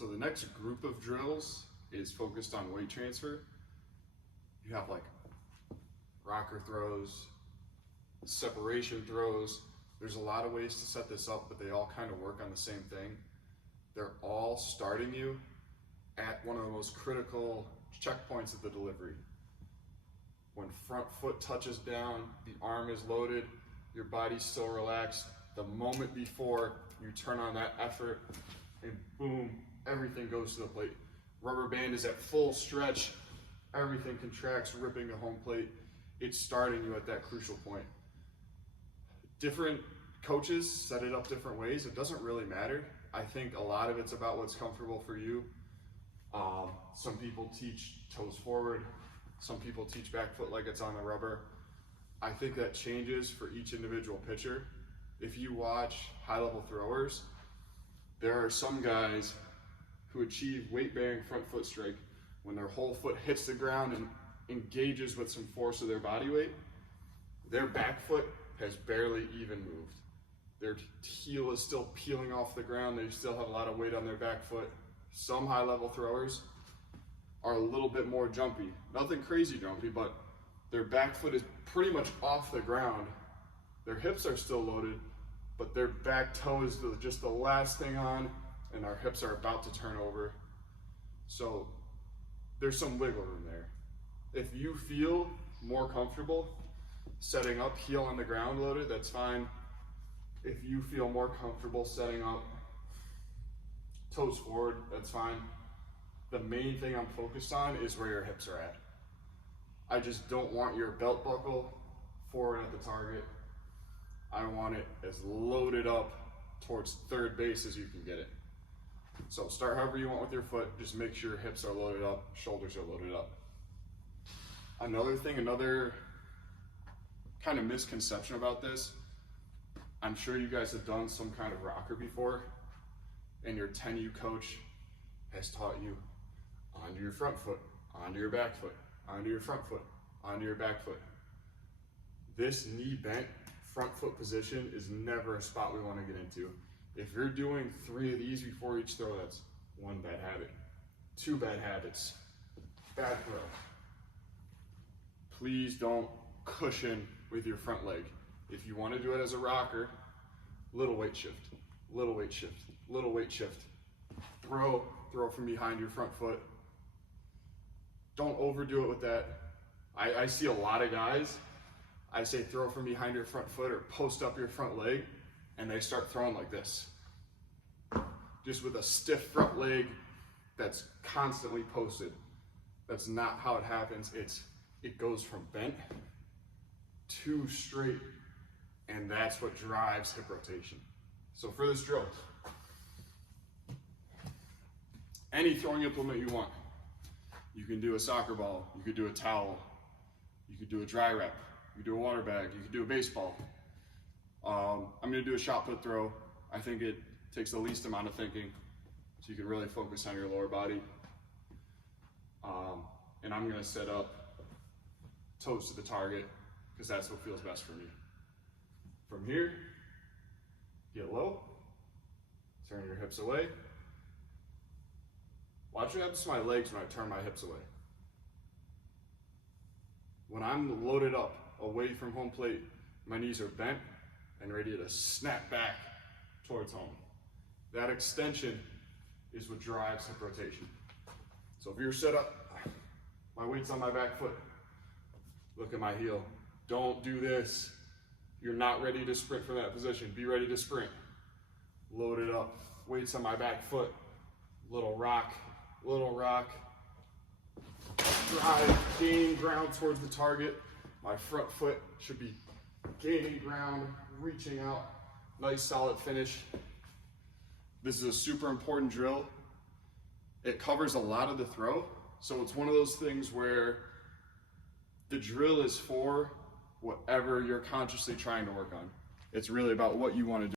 So the next group of drills is focused on weight transfer. You have like rocker throws, separation throws. There's a lot of ways to set this up, but they all kind of work on the same thing. They're all starting you at one of the most critical checkpoints of the delivery. When front foot touches down, the arm is loaded, your body's still relaxed. The moment before you turn on that effort, and boom, everything goes to the plate. Rubber band is at full stretch, everything contracts, ripping the home plate. It's starting you at that crucial point. Different coaches set it up different ways. It doesn't really matter. I think a lot of it's about what's comfortable for you. Some people teach toes forward. Some people teach back foot like it's on the rubber. I think that changes for each individual pitcher. If you watch high-level throwers, there are some guys who achieve weight-bearing front foot strike when their whole foot hits the ground and engages with some force of their body weight. Their back foot has barely even moved. Their heel is still peeling off the ground. They still have a lot of weight on their back foot. Some high-level throwers are a little bit more jumpy. Nothing crazy jumpy, but their back foot is pretty much off the ground. Their hips are still loaded, but their back toe is just the last thing on, and our hips are about to turn over. So there's some wiggle room there. If you feel more comfortable setting up heel on the ground loaded, that's fine. If you feel more comfortable setting up toes forward, that's fine. The main thing I'm focused on is where your hips are at. I just don't want your belt buckle forward at the target. I want it as loaded up towards third base as you can get it. So start however you want with your foot, just make sure your hips are loaded up, shoulders are loaded up. Another thing, another kind of misconception about this, I'm sure you guys have done some kind of rocker before, and your 10U coach has taught you onto your front foot, onto your back foot, onto your front foot, onto your back foot. This knee bent front foot position is never a spot we want to get into. If you're doing 3 of these before each throw, that's 1 bad habit. 2 bad habits, bad throw. Please don't cushion with your front leg. If you want to do it as a rocker, little weight shift, little weight shift, little weight shift. Throw from behind your front foot. Don't overdo it with that. I see a lot of guys, I say throw from behind your front foot or post up your front leg, and they start throwing like this. Just with a stiff front leg that's constantly posted. That's not how it happens. It goes from bent to straight, and that's what drives hip rotation. So for this drill, any throwing implement you want. You can do a soccer ball, you could do a towel, you could do a dry rep, you could do a water bag, you could do a baseball. I'm gonna do a shot put throw. I think it takes the least amount of thinking, so you can really focus on your lower body. And I'm gonna set up toes to the target, because that's what feels best for me. From here, get low, turn your hips away. Watch what happens to my legs when I turn my hips away. When I'm loaded up away from home plate, my knees are bent and ready to snap back towards home. That extension is what drives hip rotation. So if you're set up, my weight's on my back foot, look at my heel. Don't do this. You're not ready to sprint from that position. Be ready to sprint. Load it up. Weights on my back foot. Little rock. Drive, gain ground towards the target. My front foot should be gaining ground, reaching out. Nice solid finish. This is a super important drill. It covers a lot of the throw. So it's one of those things where the drill is for whatever you're consciously trying to work on. It's really about what you want to do.